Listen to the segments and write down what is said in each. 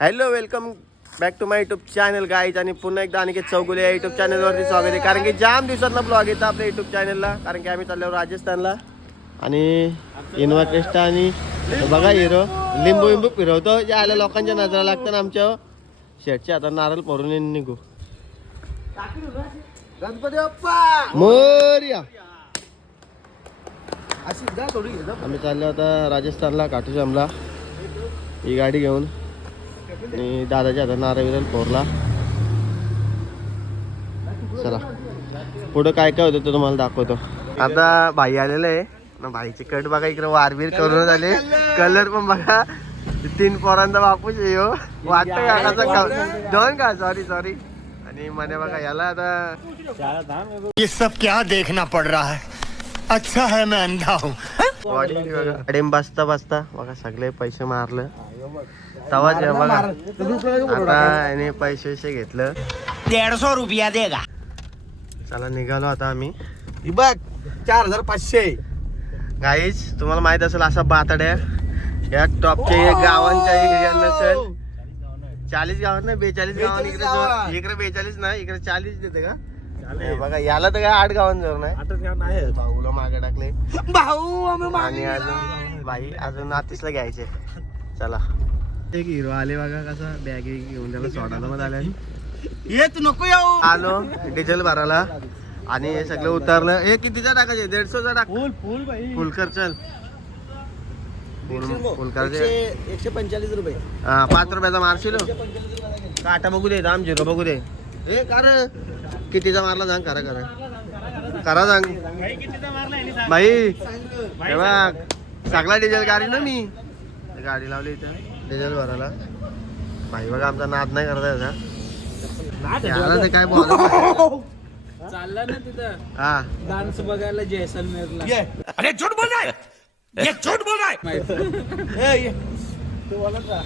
Hello welcome back to my YouTube channel guys. आणि पुन्हा एकदा अनिकेत चौगुले या युट्यूब चॅनलवरती स्वागत आहे. कारण की जाम दिवसातला ब्लॉग येतं आपल्या युट्यूब चॅनलला. कारण की आम्ही चाललो राजस्थानला आणि इनोवा क्रिस्टा आणि बघा हिरो लिंबू विंबू फिरवतो. जे आल्या लोकांच्या नजरा लागतात आमच्या शेटच्या आता नारळ पडून निघू. गणपती बाप्पा मोरया. अशी जा थोडी घे जा. आम्ही चाललो आता राजस्थानला काठूश्यामला ही गाडी घेऊन आणि दादाच्या हातात नारळ विरल पोरला. चला पुढं काय काय होतं ते तुम्हाला दाखवतो. आता भाई आलेलं आहे ना. भाईचे कट बघा इकडे वारबीर करून आले. कलर पण बघा 3 पोरांचा बापूच येऊ वाटतं काकाचा दोन का सॉरी. आणि म्हणे बघा याला आता ये सब क्या देखना पड़ रहा है. अच्छा है मैं अंधा हूँ. गाडीम बसता बघा सगळे पैसे मारलं तवाच बघा. आता याने पैसे घेतलं 150 रुपया देगा. चला निघालो आता आम्ही. ही बघ 4500. गाईज तुम्हाला माहित असेल असा बातड्या या टॉपच्या गावांच्या नसेल 40 गावात नाही 42 गावांनी इकडे 42 नाही इकडे 40 देते का. बघा याला तर काय 8 गावांजवळ नाही. भाऊला मागे टाकले भाऊ आणि अजून बाई अजून 29ला घ्यायचे. चला एक हिरो आले बघा कसा बॅग घेऊन त्याला सोडायला मध्ये आल्या. ये तू नको येऊ. आलो डिझेल भरायला आणि हे सगळं उतरलं. हे कितीचा टाकायचे 150चा टाक. फुल भाई फुल कर चल. फुल कर 145 रुपये. हा 5 रुपयाचा मारशील. काटा बघू दे दाम 0 बघू दे. हे कर कितीचा मारला सांग. करा सांग भाई. हे बघ सगळा डिझेल गाडी ना मी गाडी लावली इथं डिझेल भरायला. भाई बघा आमचा नाद नाही करता याचा ते काय बोल चालला ना तिथं हा डान्स बघायला जैसलमेरला. अरे झूठ बोल रहा है. ये झूठ बोल रहा है. तू बोलत जा.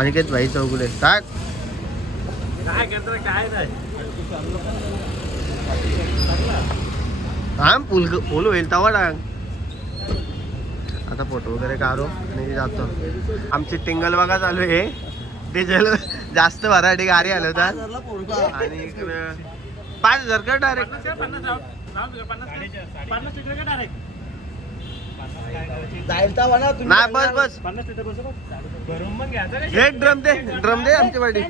अनिकेत भाई चौगुले टाक. काय करतो काय नाही. हा फुल होईल तवा टाक. आता फोटो वगैरे काढू आणि जातो. आमची टिंगल बघा चालू आहे. डिझेल जास्त भरायसाठी गाडी आलं होता आणि इकडे 5000 का डायरेक्ट नाही बस एक ड्रम दे आमच्या पाठी.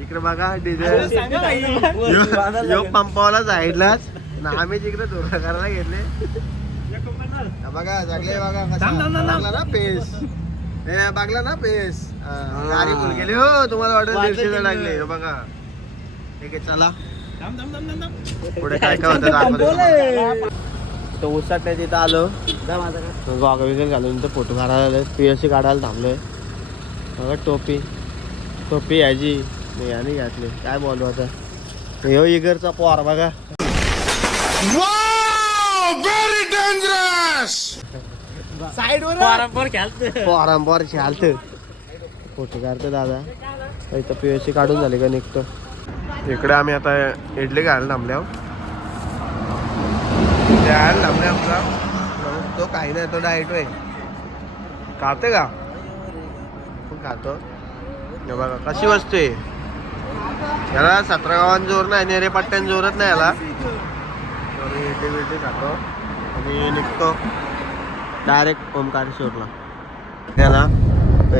इकडे बघा डिझेल योग पंपावाला साईडलाच ना आम्ही तिकडे धोका करायला घेतले. बघा सगळे बघा कसा ना पेस हे बघला ना पेस गाडी फुल गेली हो. तुम्हाला वाटत 150 लागले बघा. ठीक आहे चला पुढे काय काय होतं तो उसाटण्या तिथं आलो. गॉगल विगल घालून फोटो काढायला पीएससी काढायला थांबलोय. बघा टोपी याची याने घातली. काय बोलू आता ह्यो इगरचा पोर बघा. Very dangerous. पोरांपोर चालत फोटो काढतो दादा. इथं पीएससी काढून झाले का निघतो. इकडे आम्ही आता इडली घालायला थांबल्यावर थांबले आमचा तो काही नाही. तो डायट आहे खाते का खातो. बघा कशी वस्तू आहे. याला 17 गावांत जोर नाही नेरे पट्ट्यान जोरत नाही याला. इडली बिडली खातो आणि निघतो डायरेक्ट ओमकारेश्वरला. त्याला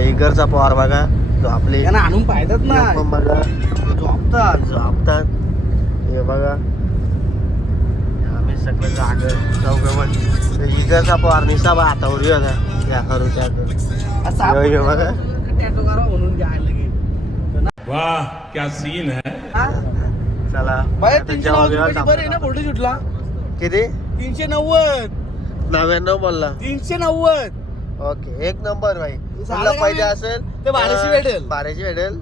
इगरचा पवार बघा जो आपले आणून पाहतात ना बघा झोपतात. हे बघा आम्ही सगळं जाग चौक इगरचा पवार निसा बा हातावर होता त्या करू त्या करू बघा. टॅटो करा म्हणून घ्यायला गेलो. वाह क्या सीन है. चला बरं ना फोटो शूटला किती 390 99 बोलला 390. ओके एक नंबर भाई. झालं तुला का पाहिजे नाही? असेल ते 1200 भेटेल. 1200 भेटेल.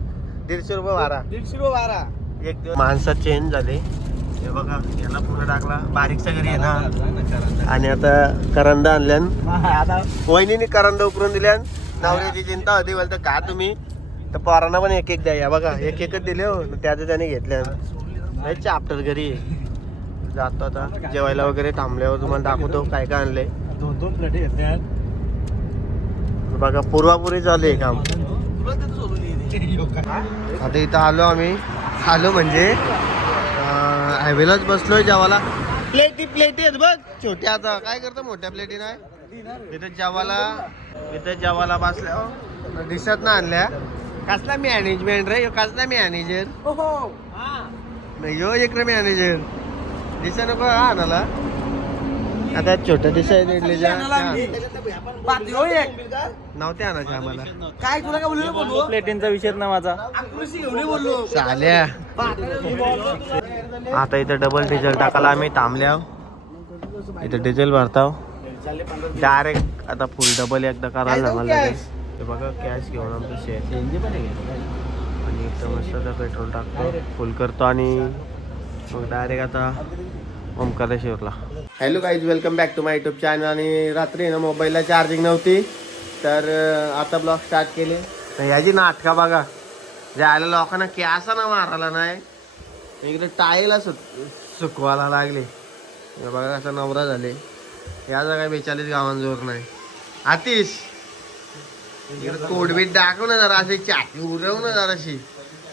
150 रुपये भाडा. 150 रुपये भाडा. एक दिवस माणसं चेंज झाले. हे बघा याला पुढे टाकला बारीकच्या घरी आहे ना. आणि आता करंदा आणल्यान आता वहिनीने करंदा उकरून दिल्यान. नवऱ्याची चिंता होती बोलतं का तुम्ही तर पोरांना पण एक द्या. या बघा एकच दिले हो. त्याचं त्याने घेतल्या चाप्टर घरी जातो. आता जेवायला वगैरे थांबल्यावर तुम्हाला दाखवतो काय काय आणलंय. 2 प्लेटी घेतल्यात. बघा पूर्वापुरी चालू आहे काम. आता इथं आलो म्हणजे हायवेलाच बसलोय जेवायला. प्लेटी आहेत बघ छोट्या. आता काय करतो मोठ्या प्लेटी नाही. इथं जेवायला बसल्या दिसत ना आणल्या. कसला मॅनेजमेंट रे, कसला मॅनेजर यो इकडे मॅनेजर दिसा नको आणाला. आता छोट्या दिसायला इडलीच्या नव्हते आणायचे आम्हाला. काय तुला काय बोललो प्लेटींचा विषय ना माझा. बोललो चाल्या. आता इथं डबल डिझेल टाकायला आम्ही थांबल्या. इथं डिझेल भरताव डायरेक्ट. आता फुल डबल एकदा करायला जमलं. ते बघा कॅश घेऊन आमचं शेअर आणि एकदम मस्त पेट्रोल टाकतो फुल करतो आणि मग डायरेक्ट आता ओमकारेश्वरला. Hello guys, welcome back to my YouTube channel. आणि रात्री ना मोबाईलला चार्जिंग नव्हती तर आता ब्लॉग स्टार्ट केले. तर ह्याची नाटका बघा. जायला लोकांना कॅसा ना मारायला नाही, इकडे टाळीला सुकवायला लागले. बघा कसा नवरा झाले. याचा काय 42 गावांना जोर नाही. आतिश इकडे कोडबीट दाखव ना जरा, अशी चाकी उरव ना जराशी.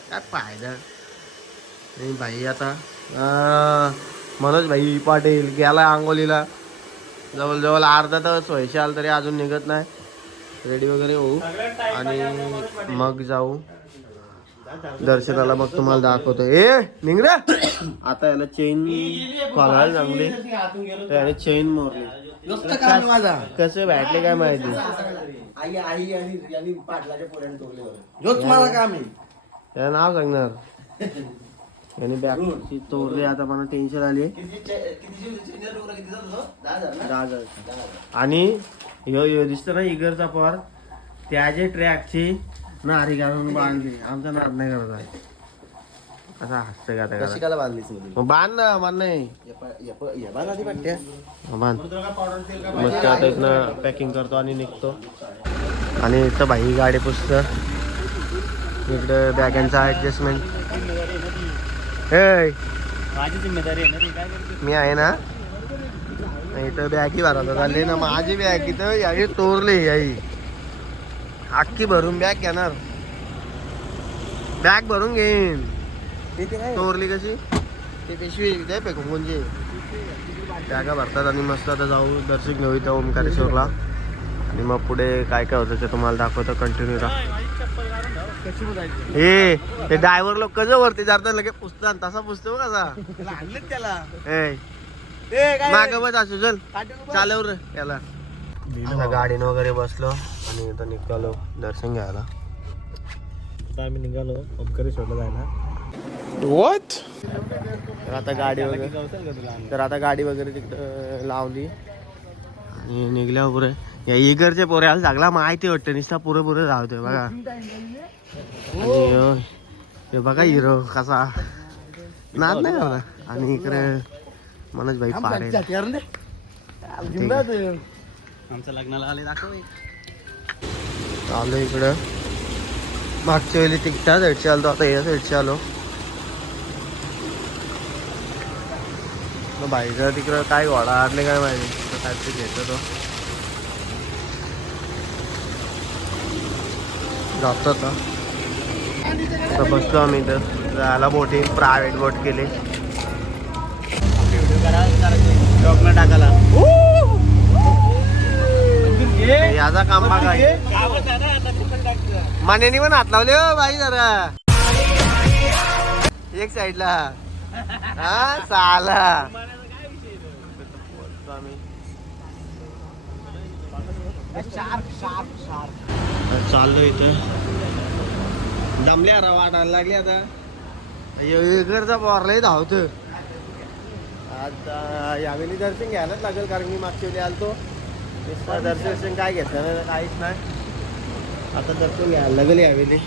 काय फायदा नाही भाई. आता मनोज भाई पाटील गेला आंघोलीला. जवळजवळ अर्धा तास व्हायचे आला तरी अजून निघत नाही. रेडी वगैरे होऊ आणि मग जाऊ दर्शनाला. मग तुम्हाला दाखवतो. निंगरा आता याला चेन खोलायला चांगली त्याने चेन मोरली. कसे भेटले काय माहिती. जोच मला काम आहे. त्याचं नाव सांगणार. याने बॅग तोडली. आता मला टेन्शन आली. 10,000 आणि यो दिसतो ना इगरचा पार त्याचे ट्रॅकची नारी घालून बांधली. आमचा नाद नाही करत आहे. असा हसते का बांधलीस बांध ना मान नाही बांध. मस्त आता इथनं पॅकिंग करतो आणि निघतो. आणि इथं भाई गाडी पुसतं. इकडं बॅगांचा ऍडजस्टमेंट. माझी जिम्मेदारी आहे ना ती. काय करते मी आहे ना. इथं बॅगी भरायला चालली ना. माझी बॅग इथं याही तोरली. याही अख्खी भरून बॅग घेणार. बॅग भरून घेईन. तोरली कशी ती पिशवी द्या फेकून कोणची. बॅगा भरतात आणि मस्त आता जाऊ दर्शन घेऊ इथं ओमकारेश्वरला. आणि मग पुढे काय काय होतं ते तुम्हाला दाखवतो. कंटिन्यू राहा. ते ड्रायव्हर लोक कसं वरती जातात लगे पुसतात. तसा पुसतो कसा त्याला माग बस असू. चल चालव रे याला. आता गाडीनं वगैरे बसलो आणि इथं निघालो दर्शन घ्यायला. आता आम्ही निघालो ओमकारेश्वरला जायला. तर आता गाडी वगैरे तिकडं लावली आणि निघल्या पुरे. या इगरचे पोऱ्याला चांगला माहिती वाटतं. निसता पुरे धावतोय बघा. आणि हे बघा हिरो कसा नाद नाही बघा. आणि इकडे मनोज भाई पारे आमच्या लग्नाला आले दाखव. आलो इकडं. मागच्या वेळी तिकटा साईडचे आलो, आता या साईडचे आलो. भाईचं तिकडं काय घोडा आडले काय माहिती काय ते घेतो तो जातो. आता बसलो आम्ही इथं जायला. बोटिंग प्रायव्हेट बोट केली टाकायला. याचा काम बघा. मानेनी पण हात लावले हो बाई जरा एक साईडला. हा चाला चाललो इथं. दमल्या वाटायला लागली आता. घरचा पोरलाही धावत. आता यावेळी दर्शन घ्यायलाच लागेल कारण मी मागच्या वेळी आलतो. दर्शन काय घेतलं नाही काहीच नाही. आता दर्शन घ्यायला लागेल यावेळी.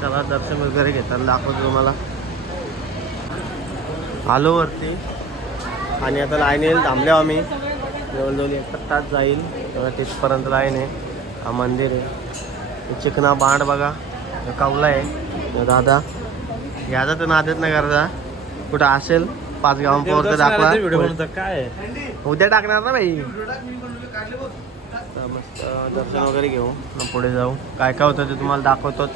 चला दर्शन वगैरे घेताना दाखवतो तुम्हाला. आलो वरती आणि आता लाईनीला थांबलो आम्ही. जवळजवळ 1 तास जाईल तिथपर्यंत लाईन आहे. हा मंदिर आहे. चिकना बांड बघा कावला आहे दादा. याचा तर नादच नाही करता. कुठं असेल 5 गावांवर दाखवा. काय उद्या टाकणार ना भाई. तर मस्त दर्शन वगैरे घेऊ मग पुढे जाऊ. काय काय होतं ते तुम्हाला दाखवतोच.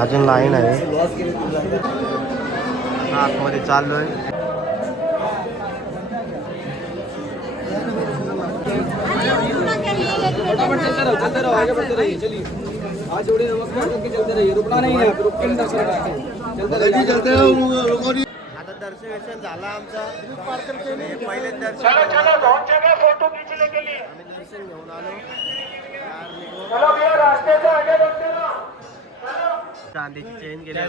अजून लाईन आहे. आतमध्ये चाललोय. आता दर्शन झाला आमचा. पहिले दर्शन घेऊन आलो. चांदीची चेन केली.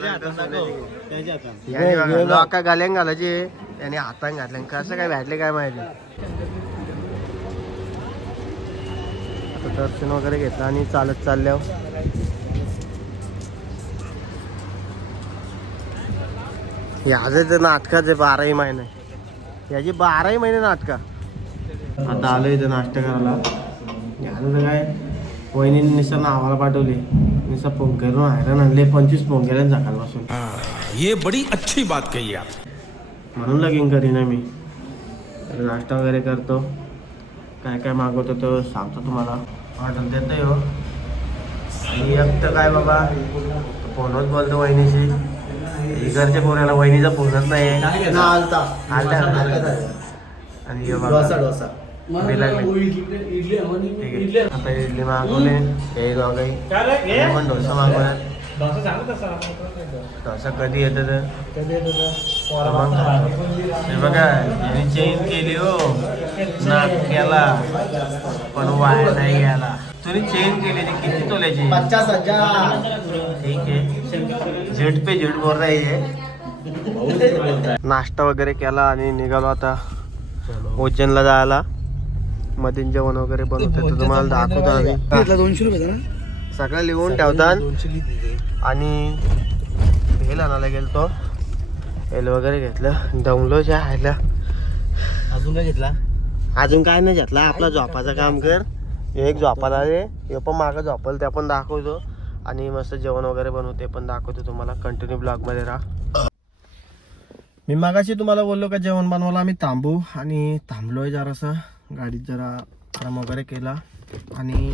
लोका गाल्यान घालायची त्याने हातान घातल्या. कसं काय भेटले काय माहिती. आता दर्शन वगैरे घेतलं आणि चालत चालल्यावर याचे नाटकाचे 12ही महिने. याची 12ही महिने नाटका. आता आलो इथं नाश्ता करायला. यानं तर काय वहिनीने निसं नावाला पाठवली. निसं पोंकेरून हैराण आणले. 25 पोंकेऱ्यान सकाळपासून. ये बड़ी अच्छी बात कही आप. म्हणून लगीन करीन मी. नाश्ता वगैरे करतो. काय काय मागवतो तो सांगतो तुम्हाला. ऑर्डर देतो हो. आणि एक तर काय बाबा फोनच बोलतो वहिनीशी. इकडच्या पोऱ्याला वहिनीचा फोनच नाही. आणि आता इडली मागवले. हे दोघही पण डोसा मागवल्यात. डोसा कधी येतं तर हे बघा याने चेंज केली हो. नाक गेला पण वाया नाही गेला. तुम्ही चेंज केली ती किती तोल्याची. 50,000. ठीक आहे. झेड पे झेड बोल रही. नाश्ता वगैरे केला आणि निघालो आता उज्जैनला जायला. मधीन जेवण वगैरे बनवतो तुम्हाला दाखवतो आम्ही. 200 रुपये सगळं लिहून ठेवतात. आणि भेल आणायला गेलतो. भेल वगैरे घेतलं. दमलो जे आयला. अजून काय घेतला. अजून काय नाही घेतला. आपला झोपाचं काम कर. एक झोपाला रे. हे पण मागं झोपल ते पण दाखवतो. आणि मस्त जेवण वगैरे बनवते पण दाखवतो तुम्हाला. कंटिन्यू ब्लॉगमध्ये राहा. मी मागाशी तुम्हाला बोललो का जेवण बनवायला आम्ही थांबू. आणि थांबलोय जरासा. गाडीत जरा आराम वगैरे केला. आणि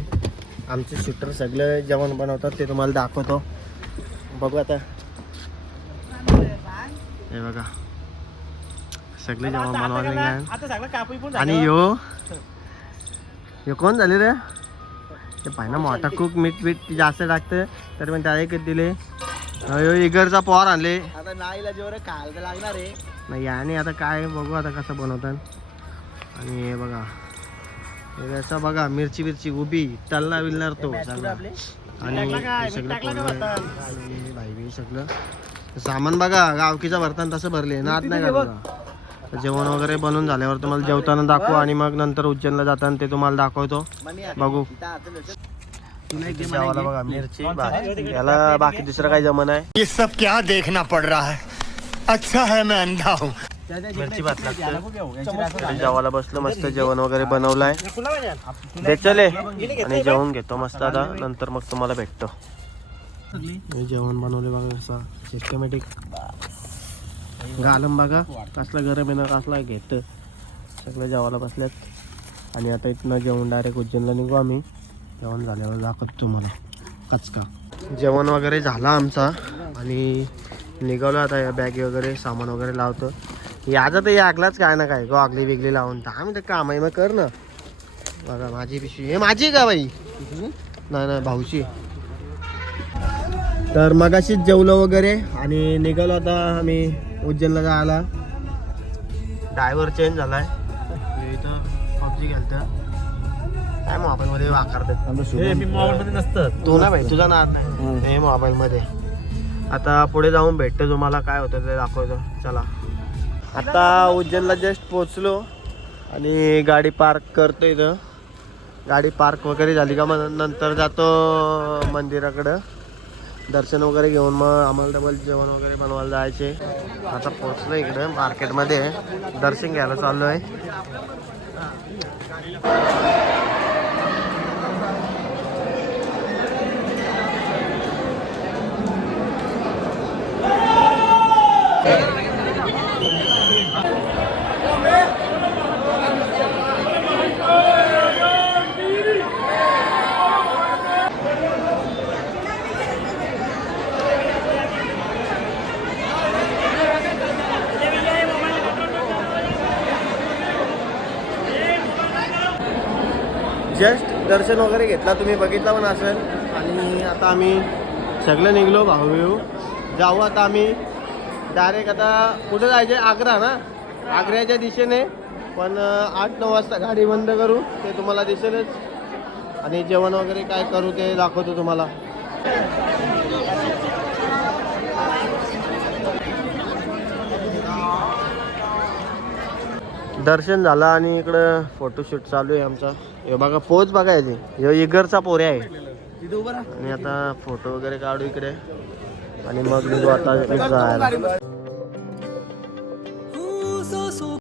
आमचे शूटर सगळे जेवण बनवतात ते तुम्हाला दाखवतो. बघू आता. हे बघा सगळे जेवण बनवायला. आणि यो कोण झाले रे. ते पाहिजे मोठा कुक. मीठ जास्त टाकते तर पण त्या एकच दिले. इगरचा पॉर आणले. आता नाईला जेवढं खायला लागणार आहे. नाही आणि आता काय बघू आता कसं बनवतात. आणि हे बघा हे असं बघा मिरची बिरची उभी तलना विलणार तो सगळं. आणि भाई सगळं सामान बघा गावकीचं भरताना तसं भरले नाद नाही का. जेवण वगैरे बनवून झाल्यावर तुम्हाला जेवताना दाखवू. आणि मग नंतर उज्जैनला जाताना ते तुम्हाला दाखवतो. बघू जेवायला बघा मिरची याला बाकी दुसरं काही जमन आहे. ये सब क्या देखना पड़ रहा है. अच्छा है मैं अंधा हूँ. मिरची भात लागतं. जेवायला बसलो. मस्त जेवण वगैरे बनवलंय. दे चले आणि जेवण घेतो मस्त. आता नंतर मग तुम्हाला भेटतो. जेवण बनवले बघा कसं सिस्टमॅटिक. गालम बघा कसला गरम आहे ना कसला घेत. सगळं जेवायला बसल्यात. आणि आता इथनं जेवण डायरेक्ट उज्जैनला निघू आम्ही. जेवण झाल्यावर दाखवतो तुम्हाला कचका. जेवण वगैरे झाला आमचा आणि निघालो आता. या बॅग वगैरे सामान वगैरे लावतो. याचा तर यागलाच काय ना काय गॉगली बिगली लावून तर आम्ही तर काम आहे मग कर ना. बघा माझी पिशवी. हे माझी का बाई. नाही नाही भाऊची. तर मगाशीच जेवलो वगैरे आणि निघालो आता आम्ही उज्जैनला जायला. ड्रायव्हर चेंज झालाय. इथं पबजी खेळतं. काय मोबाईलमध्ये वाकारतात. मोबाईलमध्ये नसतं. तू ना भाई तुझा नाद नाही. हे मोबाईलमध्ये. आता पुढे जाऊन भेटतो तुम्हाला काय होतं ते दाखवतो. चला आता उज्जैनला जस्ट पोचलो आणि गाडी पार्क करतो इथं. गाडी पार्क वगैरे झाली का मग नंतर जातो मंदिराकडं. दर्शन वगैरे घेऊन मग आम्हाला डबल जेवण वगैरे बनवायला जायचे. आता पोचलो इकडे मार्केटमध्ये. दर्शन घ्यायला चाललो आहे. जस्ट दर्शन वगैरे घेतला, तुम्ही बघितला पण असेल. आणि आता आम्ही सगळे निघलो भाऊ जाऊ. आता आम्ही डायरेक्ट आता कुठे जायचे, आग्रा ना, आग्र्याच्या दिशेने. पण 8-9 वाजता गाडी बंद करू, ते तुम्हाला दिसेलच. आणि जेवण वगैरे काय करू ते दाखवतो तुम्हाला. दर्शन झालं आणि इकडं फोटोशूट चालू आहे आमचा. हे बघा पोच बघायची, हे इगरचा पोऱ्या आहे. आणि आता फोटो वगैरे काढू इकडे आणि मग निघू आता जायला.